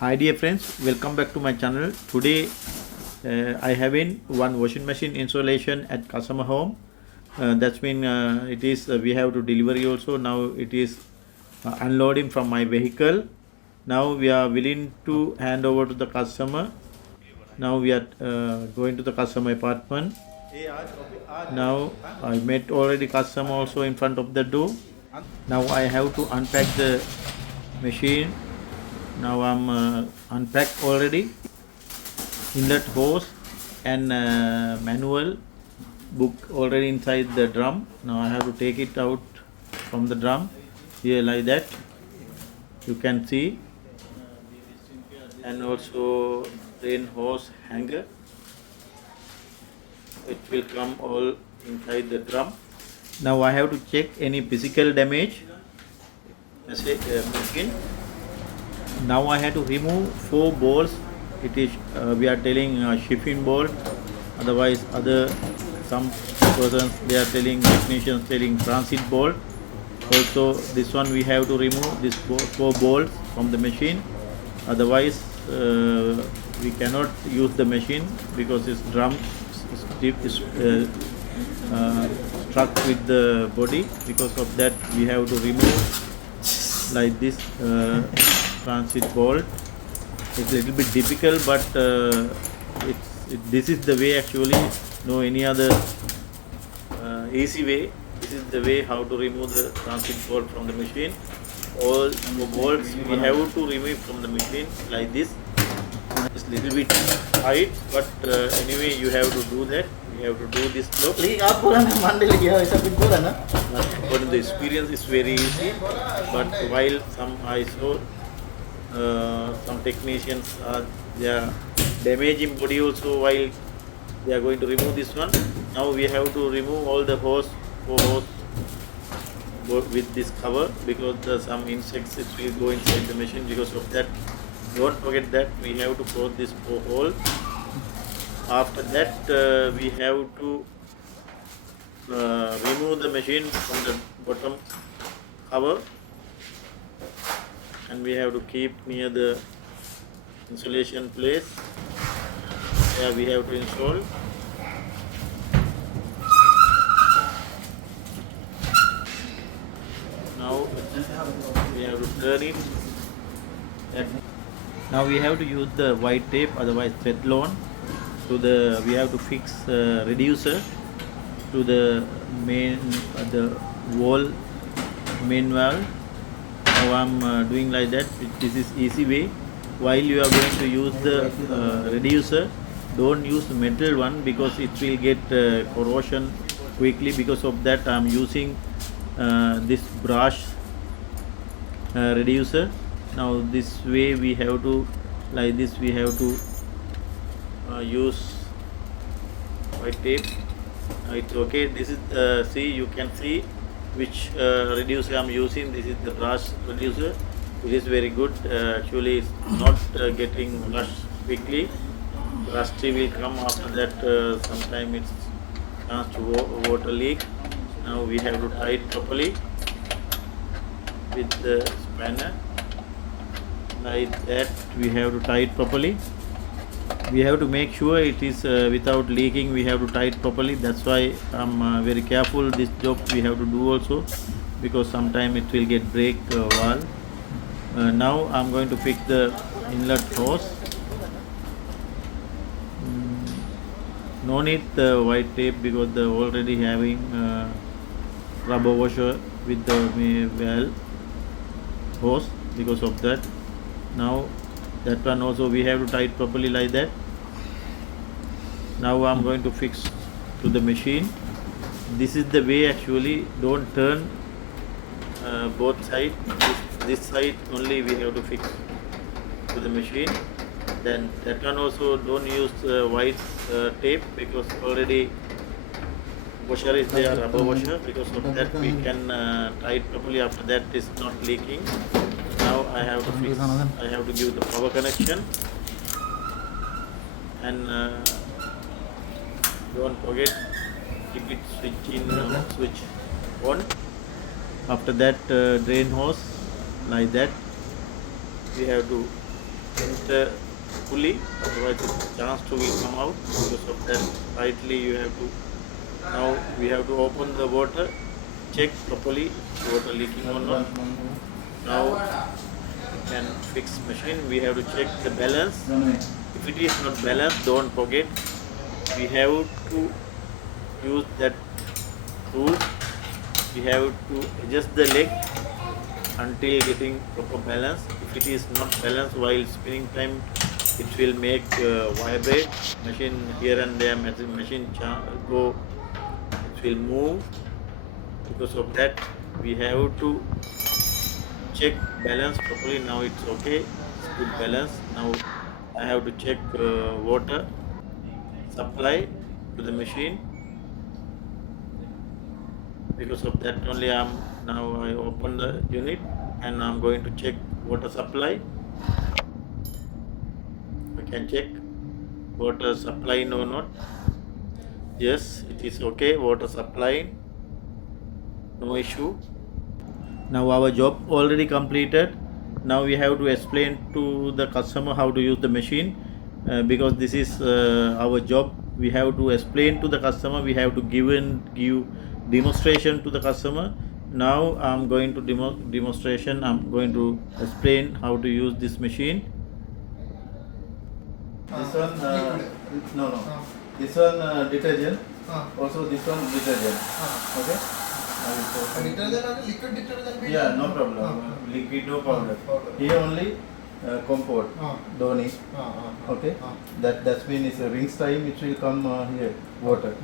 Hi dear friends, welcome back to my channel. Today I have in one washing machine installation at customer home. That's mean it is we have to delivery also. Now it is unloading from my vehicle. Now we are willing to hand over to the customer. Now we are going to the customer apartment. Now I met already customer also in front of the door. Now I have to unpack the machine. Now I'm unpacked already. Inlet hose and manual book already inside the drum. Now I have to take it out from the drum here like that. You can see, and also drain hose hanger. It will come all inside the drum. Now I have to check any physical damage. Machine. Now I have to remove 4 bolts. It is we are telling shipping bolt. Otherwise, some persons they are telling technicians telling transit bolt. Also, this one we have to remove this 4 bolts from the machine. Otherwise, we cannot use the machine because this drum is struck with the body. Because of that, we have to remove like this transit bolt. It's a little bit difficult, but this is the way actually. No any other easy way. This is the way how to remove the transit bolt from the machine. All the bolts we have to remove from the machine like this. It's a little bit tight, but anyway you have to do that. You have to do this job. But the experience is very easy. But while some I saw some technicians they are damaging body also while they are going to remove this one. Now we have to remove all the hose with this cover because some insects will go inside the machine. Because of that, don't forget that we have to close this hole. After that we have to remove the machine from the bottom cover, and we have to keep near the installation place where we have to install. Now we have to turn it. Now we have to use the white tape, otherwise Teflon. We have to fix reducer to the the wall main valve. Now I'm doing like that. This is easy way. While you are going to use the reducer, don't use the metal one because it will get corrosion quickly. Because of that, I'm using this brush reducer. Now this way we have to, like this we have to use white tape. It's okay. This is see, you can see which reducer I'm using. This is the brush reducer. It is very good. Actually it's not getting rust quickly. Rusty will come after that. Sometime it's chance to water leak. Now we have to tie it properly with the spanner like that. We have to tie it properly. We have to make sure it is without leaking. We have to tie it properly. That's why I'm very careful. This job we have to do also, because sometime it will get break valve. Now I'm going to fix the inlet hose. No need the white tape because they're already having rubber washer with the valve hose. Because of that, now that one also we have to tie it properly like that. Now I'm going to fix to the machine. This is the way actually. Don't turn both sides. This side only we have to fix to the machine. Then that one also don't use white tape because already washer is there, rubber washer. Because of that we can tie it properly. After that it's not leaking. Now I have to fix. I have to give the power connection, and don't forget keep it switch on. After that drain hose like that we have to enter pulley, otherwise the chance to will come out. Because of that, tightly you have to. Now we have to open the water, check properly water leaking or not. Now you can fix machine. We have to check the balance. If it is not balanced, don't forget. We have to use that tool. We have to adjust the leg until getting proper balance. If it is not balanced while spinning time, it will make vibrate. Machine here and there, machine go. It will move. Because of that, we have to check balance properly. Now it's okay. It's good balance. Now I have to check water supply to the machine. Because of that only I open the unit and I'm going to check water supply. I can check water supply or not. Yes, it is okay. Water supply, no issue. Now our job already completed. Now we have to explain to the customer how to use the machine, because this is our job. We have to explain to the customer. We have to give demonstration to the customer. Now I'm going to demonstration. I'm going to explain how to use this machine. This one, no. This one detergent. Also this one detergent. Okay. Detergent or liquid detergent? Yeah, no problem. Liquid or powder. Here only comfort. Dhoni. Okay. That means rinse time it will come here water.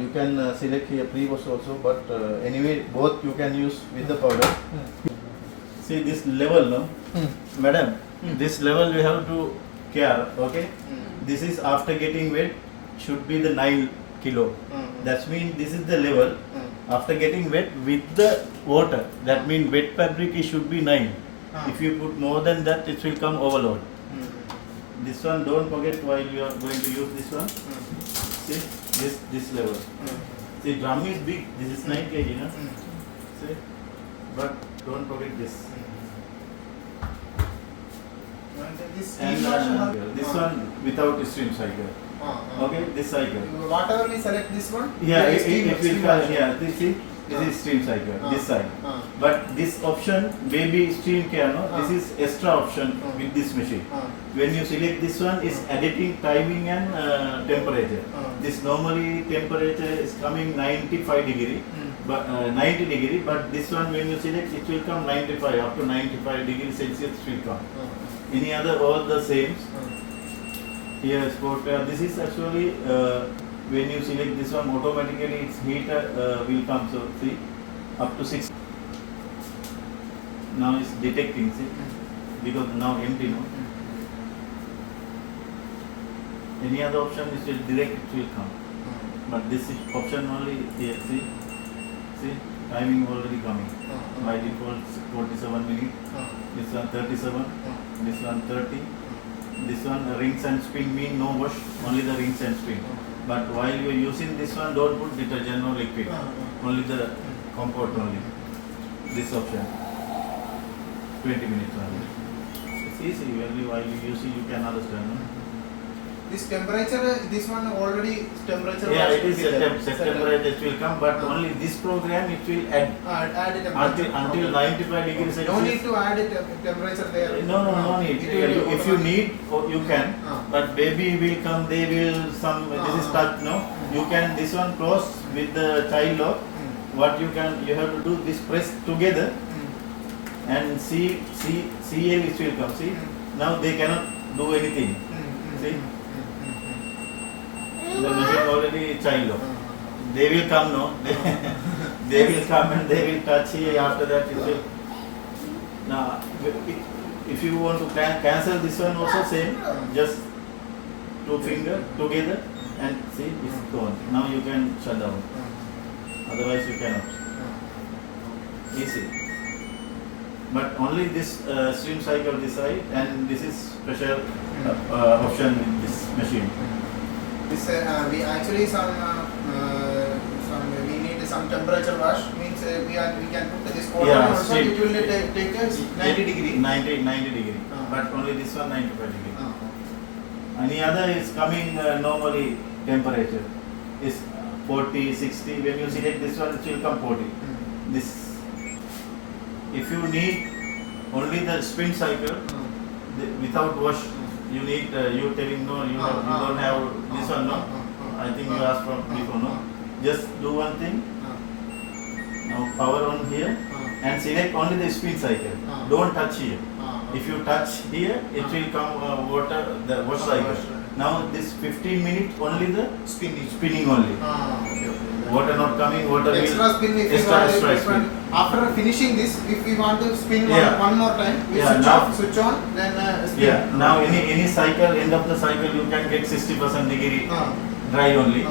You can select here pre-wash also, but anyway both you can use with the powder. See this level, no, madam. This level we have to care. Okay. This is after getting wet should be the 9 kilo. That means this is the level. After getting wet with the water, that means wet fabric it should be 9. If you put more than that, it will come overload. This one don't forget while you are going to use this one. See this level. See drum is big. This is 9 kg, no? See, but don't forget this. And this one without stream cycle. Okay, this cycle. Whatever we select this one. Yeah, it will come. Yeah, see, this is stream cycle. This side. But this option, baby stream care, no. This is extra option with this machine. When you select this one, is editing timing and temperature. This normally temperature is coming 95 degree, but 90 degree. But this one when you select, it will come 95 up to 95 degrees Celsius will come. Any other all the same. Here sport this is actually when you select this one automatically its heater will come. So see up to 6. Now it's detecting, see, because now empty, no. Any other option is will direct it will come, but this option only here. See timing already coming. By default 47 minutes. This one 37. This one 30. This one rinse and spin mean no wash, only the rinse and spin. But while you are using this one, don't put detergent or liquid, only the comfort only. This option 20 minutes only. It's easy. While you use it, you can understand. No? This temperature, this one already temperature. Yeah, it is set temperature it will come, but only this program it will add it until 95 degrees Celsius. No need to add it temperature there. No need. If you need, you can. But baby will come, they will some. This is touch, no. You can this one close with the child lock. What you have to do this press together, and CL it will come. See, now they cannot do anything. See. The machine already child lock. They will come, no? They will come and they will touch here. After that, it will. Now, if you want to cancel this one, also same. Just 2 fingers together and see it's gone. Now you can shut down. Otherwise, you cannot. Easy. But only this stream cycle this side, and this is special option in this machine. This we actually we need some temperature wash, means we can put this water also, it will take us 90 degree. 90 degree. but only this one 95 degree. Okay. Any other is coming normally temperature is 40, 60. When you select this one, it will come 40. This, if you need only the spin cycle without wash, you need you telling no, you don't have this one, no. I think you asked from before, no. Just do one thing. Now power on here and select only the spin cycle. Don't touch here. If you touch here, it will come water, the wash cycle. Now this 15 minutes only the spinning only. Okay. Water not coming, water Extra will spin if extra you spin. want. After finishing this, if we want to spin Yeah. one more time, we Yeah, switch now- off, switch on, then spin. Yeah. Now any cycle, end of the cycle, you can get 60% degree dry only.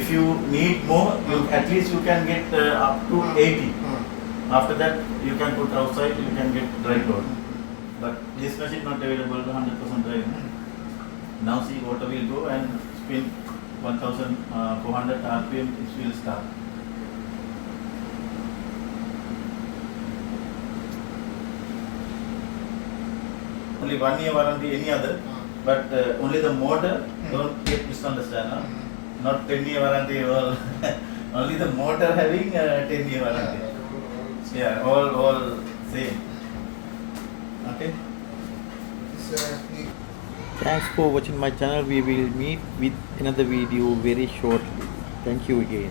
If you need more, you at least you can get up to 80. After that, you can put outside, you can get dry cloth. But this machine not available 100% dry. Now see water will go and spin 1400 RPM, it will start. Only 1 year warranty, any other, but only the motor, don't get misunderstand. Huh? Not 10-year warranty, all only the motor having 10-year warranty. Yeah, all same. Okay. Thanks for watching my channel. We will meet with another video very shortly. Thank you again.